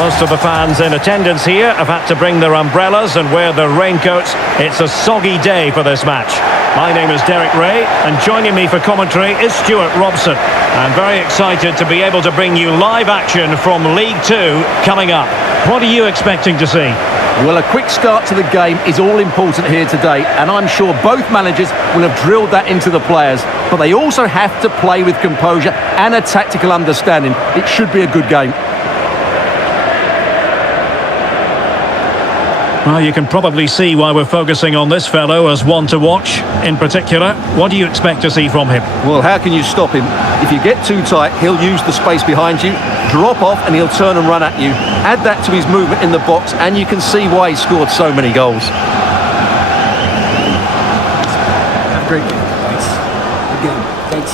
Most of the fans in attendance here have had to bring their umbrellas and wear their raincoats. It's a soggy day for this match. My name is Derek Ray, and joining me for commentary is Stuart Robson. I'm very excited to be able to bring you live action from League Two coming up. What are you expecting to see? Well, a quick start to the game is all important here today, and I'm sure both managers will have drilled that into the players. But they also have to play with composure and a tactical understanding. It should be a good game. Well, you can probably see why we're focusing on this fellow as one to watch. In particular, what do you expect to see from him? Well, how can you stop him? If you get too tight, he'll use the space behind you, drop off, and he'll turn and run at you. Add that to his movement in the box, and you can see why he scored so many goals. Great game. Thanks. Good game. Thanks.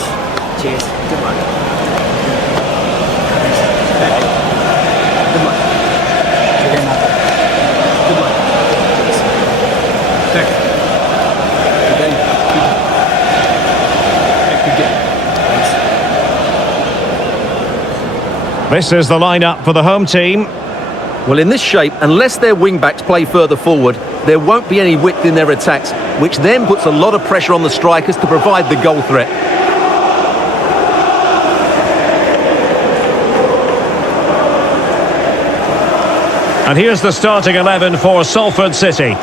Cheers. Good luck. Good luck. Good luck. Thanks. Good game. Good game. Thanks. This is the lineup for the home team. Well, in this shape, unless their wing-backs play further forward, there won't be any width in their attacks, which then puts a lot of pressure on the strikers to provide the goal threat. And here's the starting 11 for Salford City.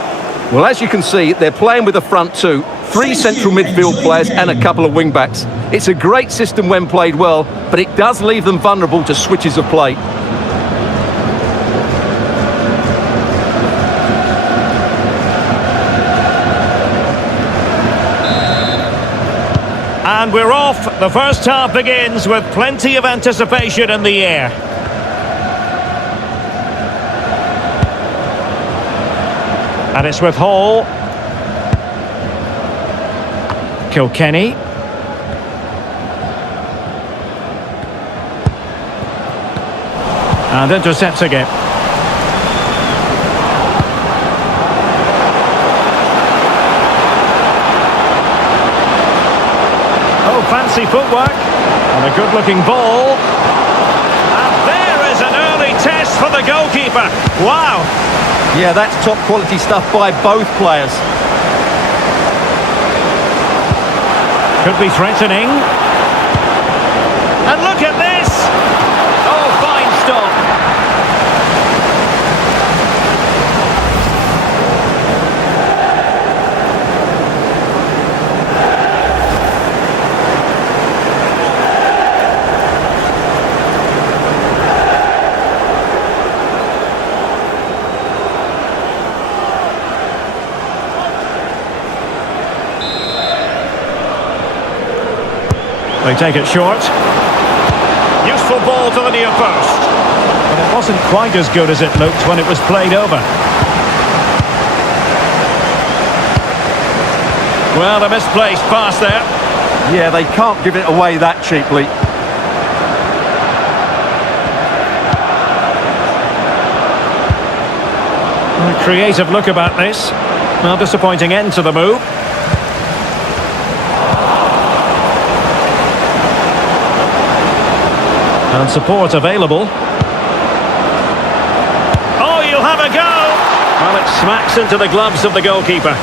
Well, as you can see, they're playing with a front two, 3 central midfield players and a couple of wing-backs. It's a great system when played well, but it does leave them vulnerable to switches of play. And we're off. The first half begins with plenty of anticipation in the air. And it's with Hall. Kilkenny. And intercepts again. Oh, fancy footwork. And a good-looking ball. And there is an early test for the goalkeeper. Wow. Yeah, that's top quality stuff by both players. Could be threatening. And look at this! Oh, fine stop. They take it short. Useful ball to the near post. But it wasn't quite as good as it looked when it was played over. Well, a misplaced pass there. Yeah, they can't give it away that cheaply. A creative look about this. Well, disappointing end to the move. And support available. Oh, you'll have a go! Well, it smacks into the gloves of the goalkeeper.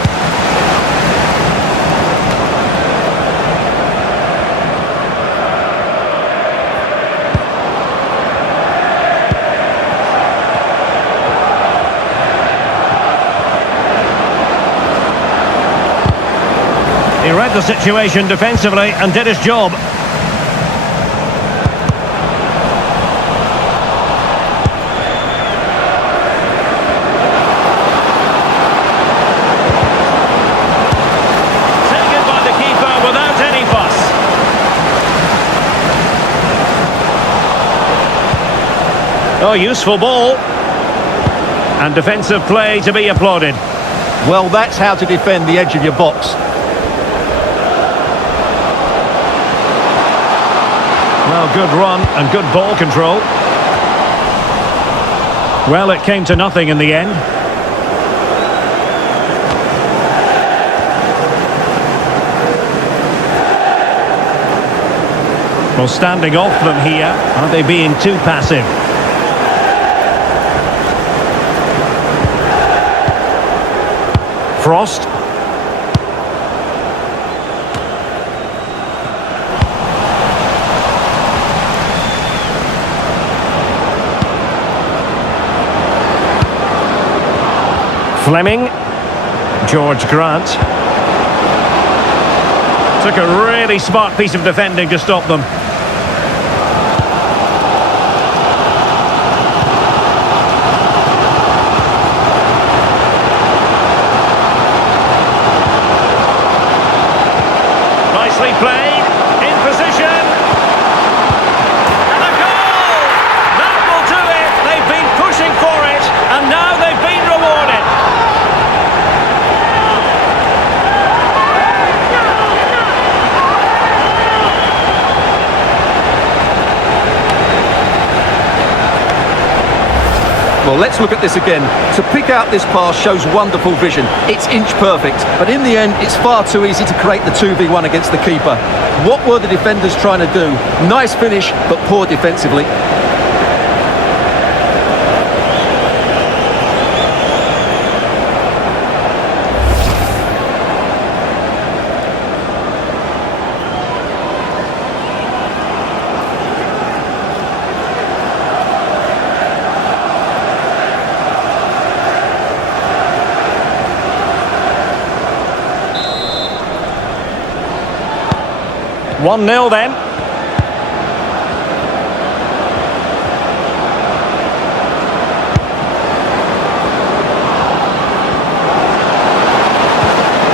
He read the situation defensively and did his job. Oh, useful ball. And defensive play to be applauded. Well, that's how to defend the edge of your box. Well, good run and good ball control. Well, it came to nothing in the end. Well, standing off them here, are they being too passive? Frost. Fleming. George Grant. Took a really smart piece of defending to stop them. Nicely played, in position. And a goal! That will do it. They've been pushing for it, and now they've been rewarded. Well, let's look at this again. To pick out this pass shows wonderful vision. It's inch perfect, but in the end, it's far too easy to create the 2v1 against the keeper. What were the defenders trying to do? Nice finish, but poor defensively. One 0 then.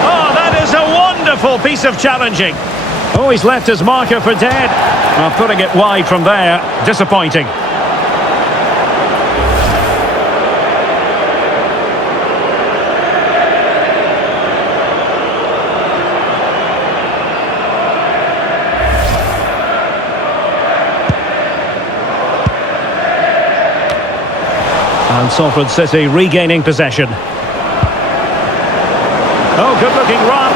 Oh, that is a wonderful piece of challenging. Oh, he's left his marker for dead. Well, putting it wide from there, disappointing. And Salford City regaining possession. Oh, good-looking run.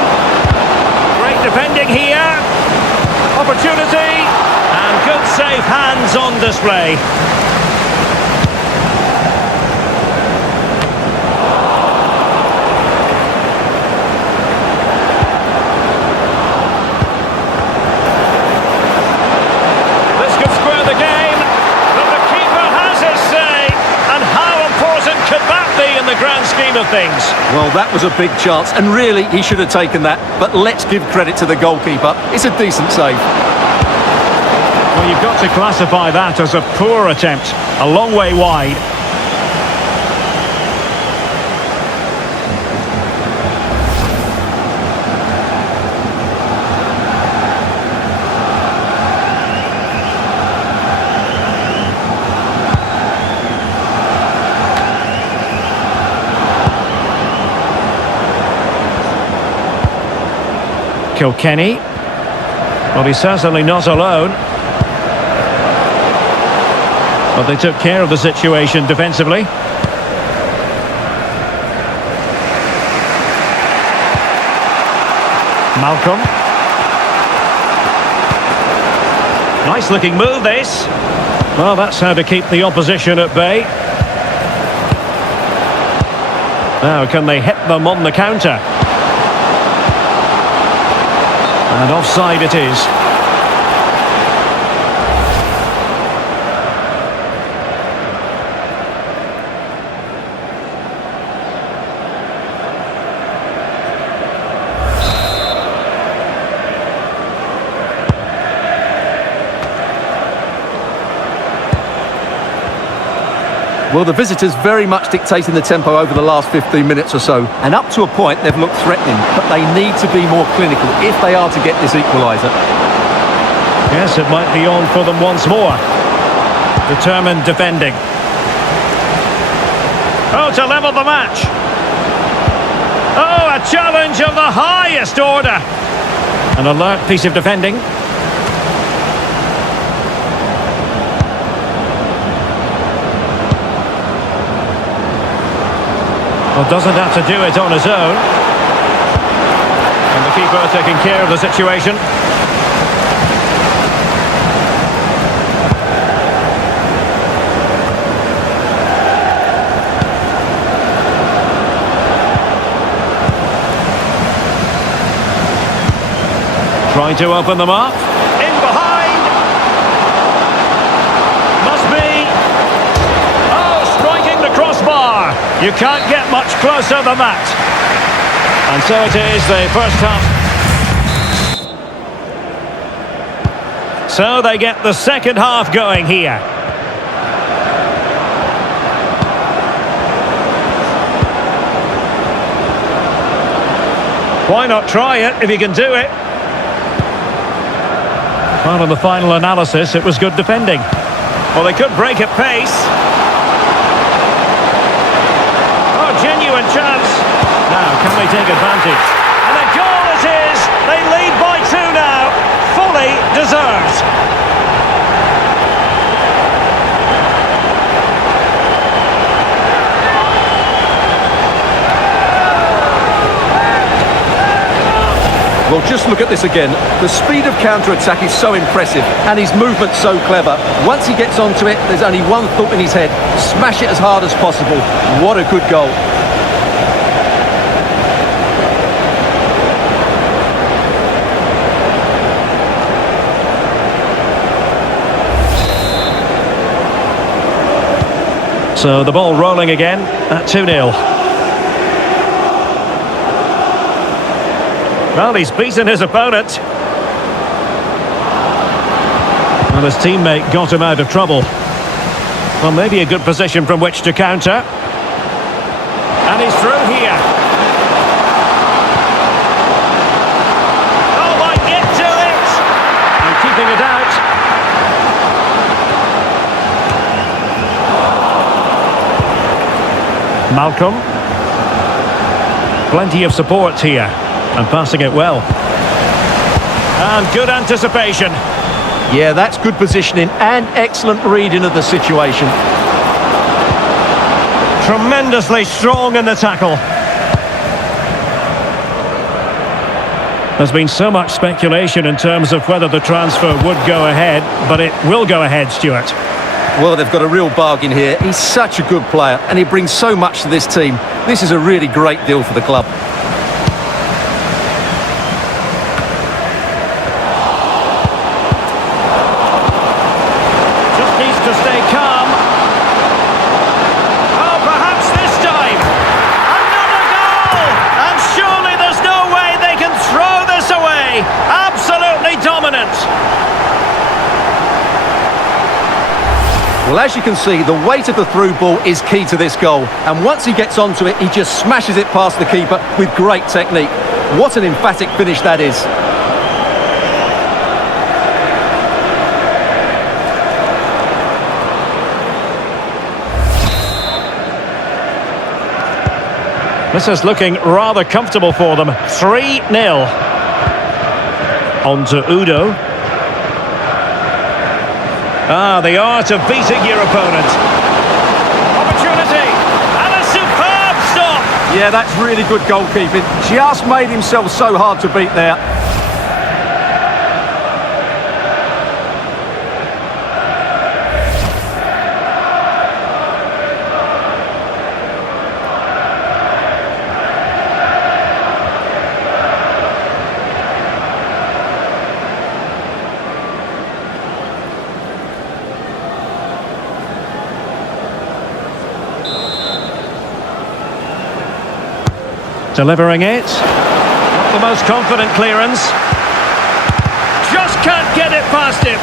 Great defending here. Opportunity. And good safe hands on display. This could square the game. But the keeper has his say. And how important could that be in the grand scheme of things? Well, that was a big chance, and really, he should have taken that. But let's give credit to the goalkeeper. It's a decent save. Well, you've got to classify that as a poor attempt. A long way wide. Kilkenny. Well, he's certainly not alone. But they took care of the situation defensively. Malcolm. Nice looking move, this. Well, that's how to keep the opposition at bay. Now, can they hit them on the counter? And offside it is. Well, the visitors very much dictating the tempo over the last 15 minutes or so. And up to a point, they've looked threatening. But they need to be more clinical if they are to get this equaliser. Yes, it might be on for them once more. Determined defending. Oh, to level the match. Oh, a challenge of the highest order. An alert piece of defending. Well, doesn't have to do it on his own. And the keeper taking care of the situation. Trying to open them up. In behind. Must be. Oh, striking the crossbar. You can't get much closer than that. And so it is, the first half. So they get the second half going here. Why not try it if you can do it? Well, in the final analysis, it was good defending. Well, they could break at pace. Oh, genuine chance. Now, can they take advantage? And a goal it is! They lead by 2 now. Fully deserved. Well, just look at this again. The speed of counter-attack is so impressive and his movement so clever. Once he gets onto it, there's only one thought in his head. Smash it as hard as possible. What a good goal. So the ball rolling again at 2-0. Well, he's beaten his opponent. Well, his teammate got him out of trouble. Well, maybe a good position from which to counter. And he's through here. Oh, might get to it! And keeping it out. Malcolm. Plenty of support here. And passing it well. And good anticipation. Yeah, that's good positioning and excellent reading of the situation. Tremendously strong in the tackle. There's been so much speculation in terms of whether the transfer would go ahead, but it will go ahead, Stuart. Well, they've got a real bargain here. He's such a good player and he brings so much to this team. This is a really great deal for the club. To stay calm. Oh, perhaps this time. Another goal! And surely there's no way they can throw this away. Absolutely dominant. Well, as you can see, the weight of the through ball is key to this goal. And once he gets onto it, he just smashes it past the keeper with great technique. What an emphatic finish that is. This is looking rather comfortable for them. 3-0. On to Udo. Ah, the art of beating your opponent. Opportunity. And a superb stop. Yeah, that's really good goalkeeping. Just made himself so hard to beat there. Delivering it. Not the most confident clearance. Just can't get it past him.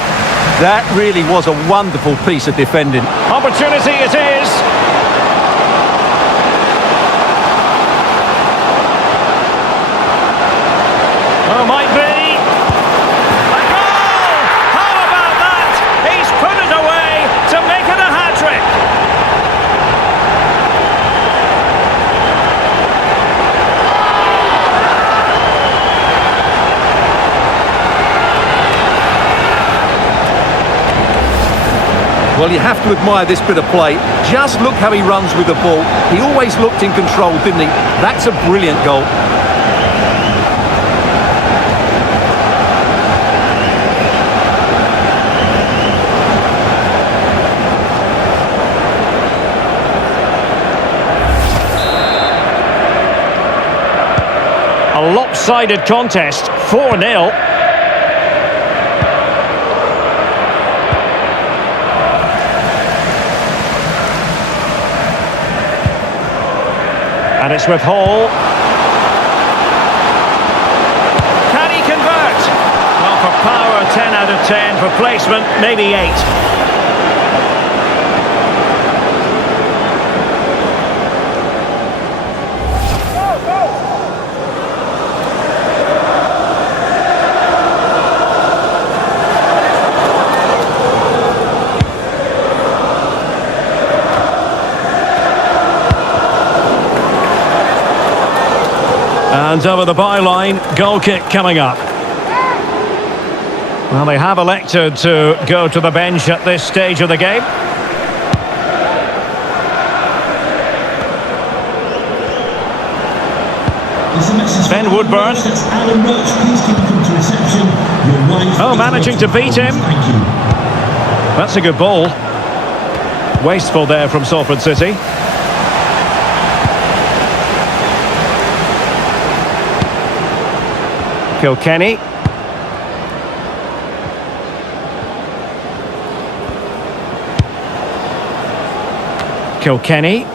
That really was a wonderful piece of defending. Opportunity it is. Oh, might be. A goal! How about that? He's put it away to make it a hat-trick. Well, you have to admire this bit of play. Just look how he runs with the ball. He always looked in control, didn't he? That's a brilliant goal. A lopsided contest, 4-0. And it's with Hall. Can he convert? Well, for power, 10 out of 10. For placement, maybe 8. And over the byline, goal kick coming up. Well, they have elected to go to the bench at this stage of the game. Ben Woodburn. Oh, managing to beat him. That's a good ball. Wasteful there from Salford City. Kilkenny. Kilkenny.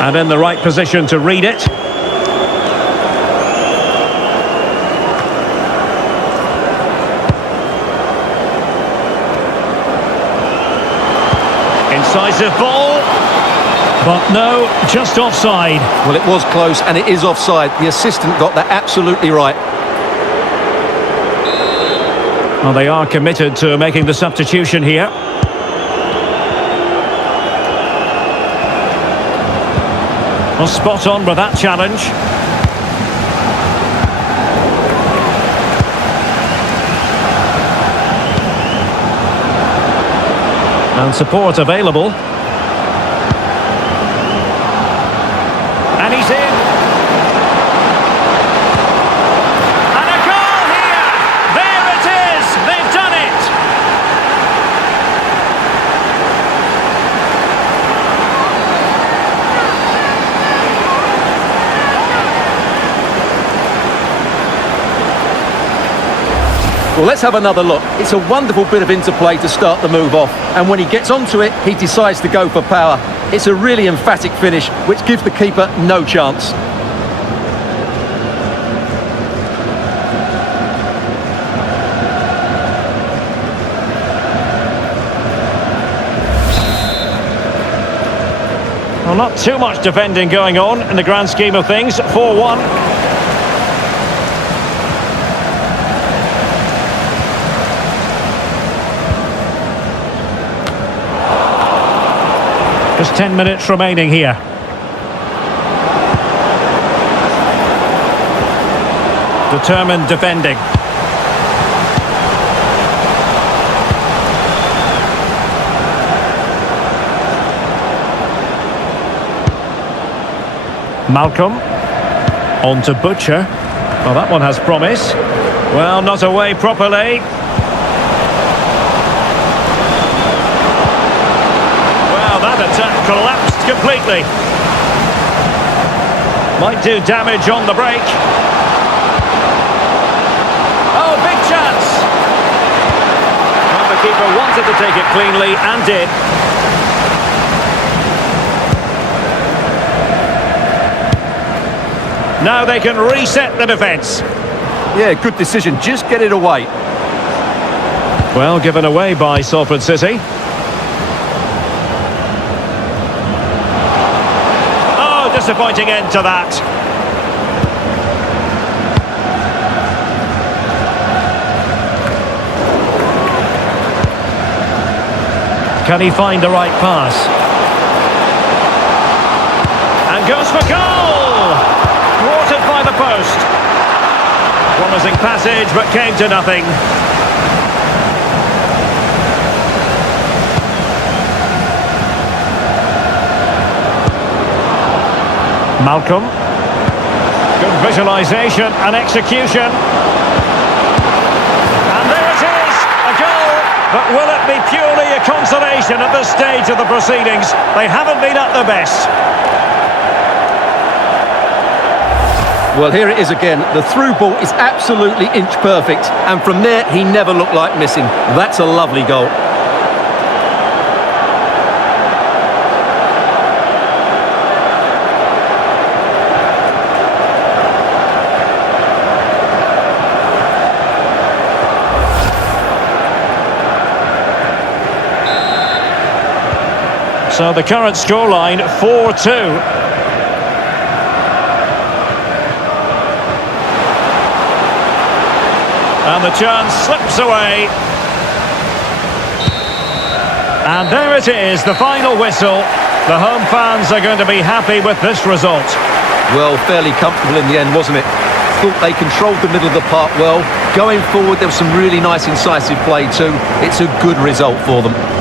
And in the right position to read it. Incisive ball. But no, just offside. Well, it was close and it is offside. The assistant got that absolutely right. Well, they are committed to making the substitution here. Well, spot on with that challenge. And support available. And he's in. And a goal here! There it is! They've done it! Well, let's have another look. It's a wonderful bit of interplay to start the move off. And when he gets onto it, he decides to go for power. It's a really emphatic finish, which gives the keeper no chance. Well, not too much defending going on in the grand scheme of things. 4-1. Just 10 minutes remaining here. Determined defending. Malcolm. On to Butcher. Well, that one has promise. Well, not away properly. That attack collapsed completely. Might do damage on the break. Oh, big chance. Well, the keeper wanted to take it cleanly and did. Now they can reset the defence. Yeah, good decision. Just get it away. Well, given away by Salford City. Disappointing end to that. Can he find the right pass? And goes for goal! Thwarted by the post. Promising passage, but came to nothing. Malcolm. Good visualisation and execution. And there it is, a goal. But will it be purely a consolation at this stage of the proceedings? They haven't been at their best. Well, here it is again. The through ball is absolutely inch perfect. And from there, he never looked like missing. That's a lovely goal. So the current scoreline 4-2. And the chance slips away. And there it is, the final whistle. The home fans are going to be happy with this result. Well, fairly comfortable in the end, wasn't it? Thought they controlled the middle of the park well. Going forward, there was some really nice incisive play too. It's a good result for them.